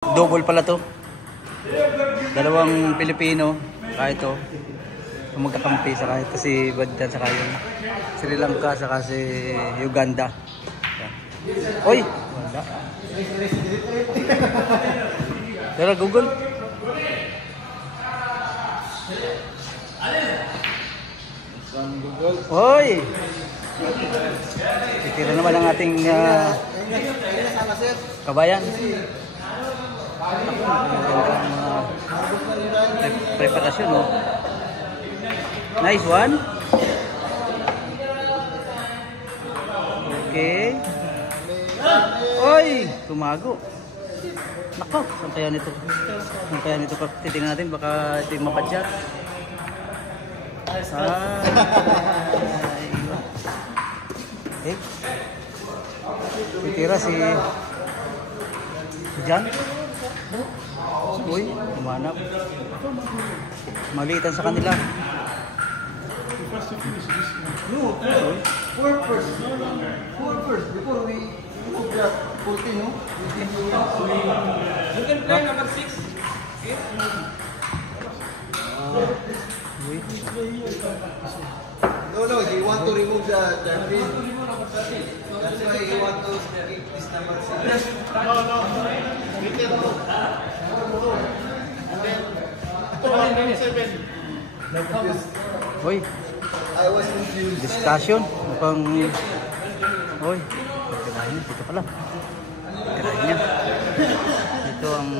Double pala to. Dalawang Pilipino, saka ito. Magkakampi, saka ito si Badjan, saka yung Sri Lanka, saka si Uganda. Oy! Wala. Tara, Google. Oy! Titira naman ang ating kabayan. Preparasyon, no? Nice one. Okay. Oy! Tumago. Nako, saan kaya nito? Saan kaya nito? Titingnan natin, baka ito yung mapadyak. Okay. Titira si Jan. Uy, umanap. Malitan sa kanila. Four first. Before we move that 14, no? You can play number 6. Okay? No, he want to remove the pin. That's why he want to keep this number 6. No. We can go. And then 7. Uy, I was confused. discussion. Mukhang... Uy, tirahin niya. Dito pala. Tirahin niya. Ito ang...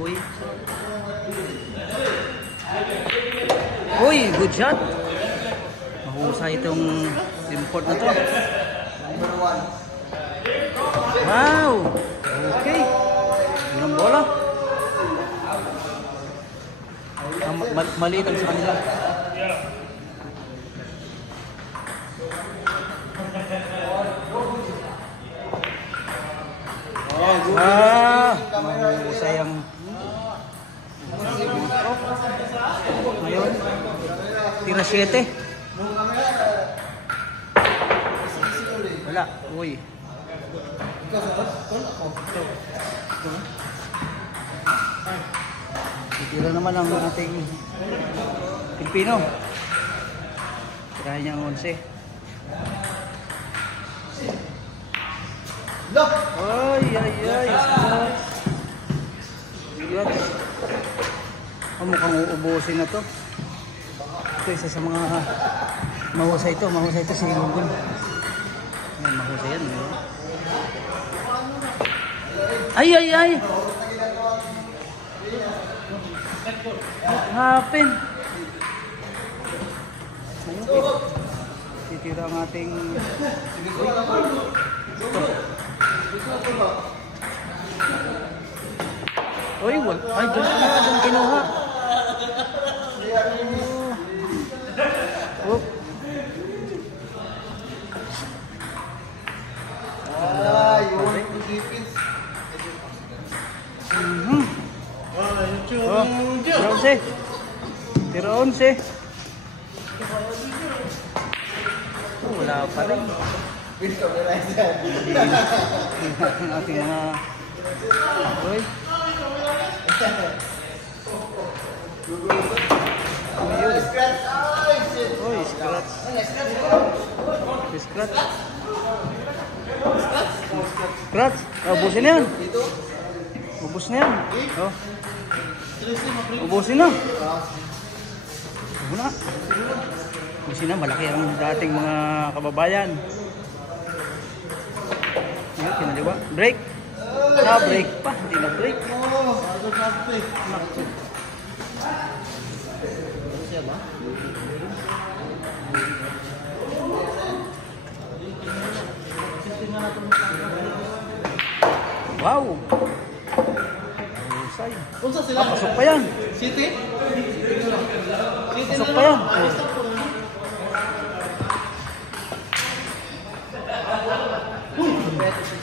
Uy. Uy, good shot. Mahusay itong import na to. Number 1. Wow. Okay. Yun ang bola. Malitan sa kanila. Mahusay ang... Ngayon, tira 7. Wala. Uy. Tira naman ang ating Pilipino. Tirahin niya ang 11. Ay. Yan. Mukhang uubusin na to. Ito isa sa mga mahusay ito. Mahusay ito si Google. Yan, mahusay yan. Ay. What happened? Titira ang ating... Uy, wala. Ay, doon kinuha. Oh. You want to keep it? Tira 11. Wala pa rin. Ang ating mga... Uy. Uy, scratch. Scratch. Ubusin na yan. Ubus na yan. Oh. Ubusin na. Ubusin na. Malaki ang dating mga kababayan. Ayan, kinaliwa. Break. Na-break pa. Hindi na-break. Wow. Pasok pa yan. City? Pasok pa yan.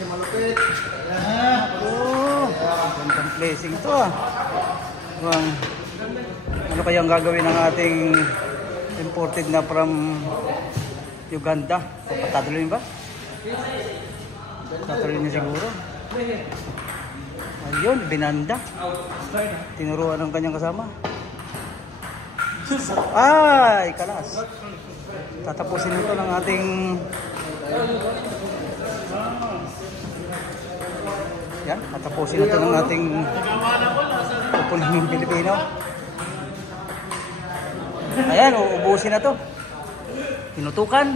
Malupit. Gandang placing to ah. Ano kayang gagawin ng ating imported na from Uganda? Patatuloy ba? Patatuloy niya siguro. Ayun, binanda. Tinuruan ng kanyang kasama. Ay, kalas. Tatapusin ito ng ating yan, tatapusin ito ng ating pupunin ng Pilipino. Ayan, uubusin na to. Tinutukan.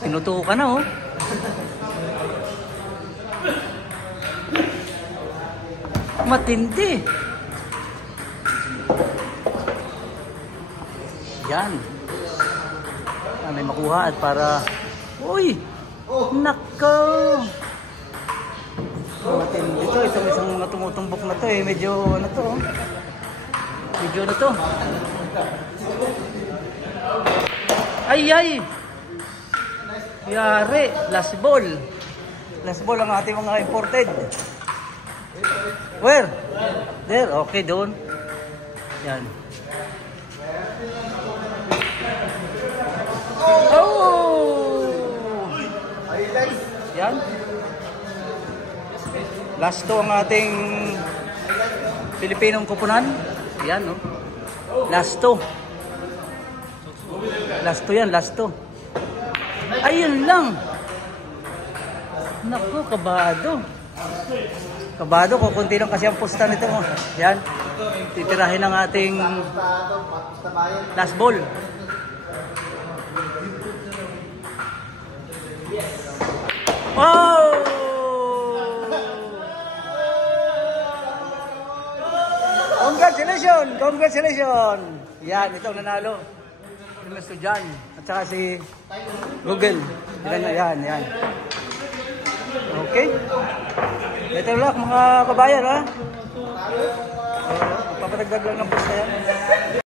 Tinutukan na, oh. Matindi. Yan. May makuha at para... Uy! Nako! Matindi to. Itong isang mga tumutumbok na to eh. Medyo ano to, oh. Medyo ano to. Ay, ay! Yari! Last ball. Last ball ang ating mga imported. Where? There. Okay, doon. Yan. Oh! Yan. Last to ang ating Pilipinong kupunan. Yan, no? Last to. Last to yan, last to. Ayun lang. Naku, kabado. Kabado, kukunti lang kasi ang pusta nito. Yan. Titirahin ang ating last ball. Oh! Congratulations! Congratulations! Yan, ito ang nanalo. Si Mr. John at saka si Google. Yan, yan. Okay. Ito lang mga kabayan, ha? Papadagdag lang ng pusta yan.